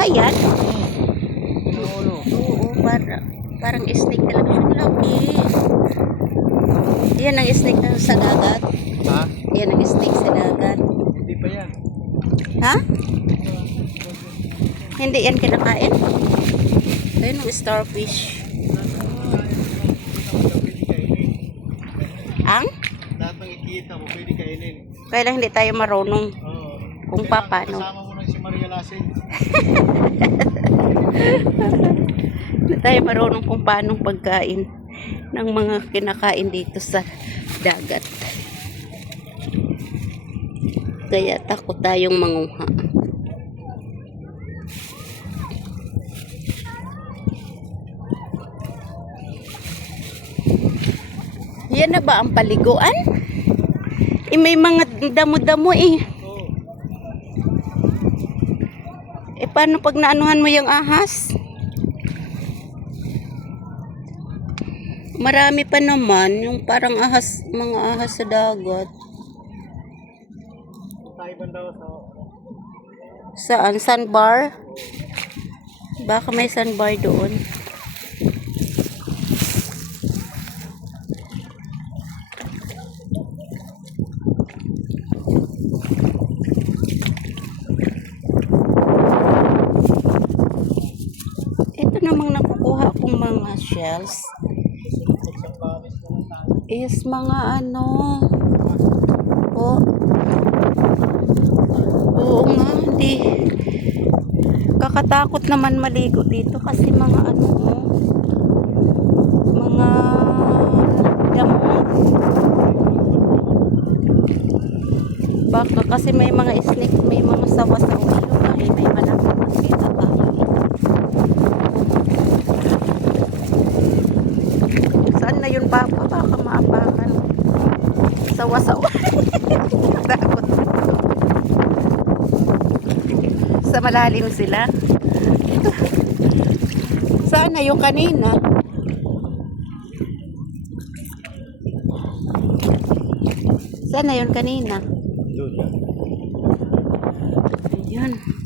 Buhay yan? Pinuulo. Oo, parang snake talaga. Ang laki. Yan ang snake na sa dagat. Ha? Yan ang snake sa dagat. Hindi pa yan. Ha? Hindi yan kinakain? Ayun ang starfish. Ang? Lahat ng ikita mo, pwede kainin. Kaya lang hindi tayo marunong Oo. kung Kaya paano. kasama mo na si Maria Lasing. Hindi tayo marunong kung paano pagkain ng mga kinakain dito sa dagat. Kaya takot tayong manguha. Yan na ba ang paliguan? May mga damo-damo eh. Oo. Paano pag naanuhan mo yung ahas? Marami pa naman yung parang ahas, mga ahas sa dagat. Tayo daw sa... Saan? Sandbar? Baka may sandbar doon. Ito namang nakukuha kong mga shells is mga ano. Oo nga, hindi. Kakatakot naman maligo dito kasi mga ano, mga damo. Baka kasi may mga snake, may mga sawa-sawa yun, may malaki makita tayo. Saan na yun, Papa? Baka maapakan. Sawa-sawa. Takot. Sa malalim sila. Saan na yung kanina? Saan na yung kanina? Doon. Ayun.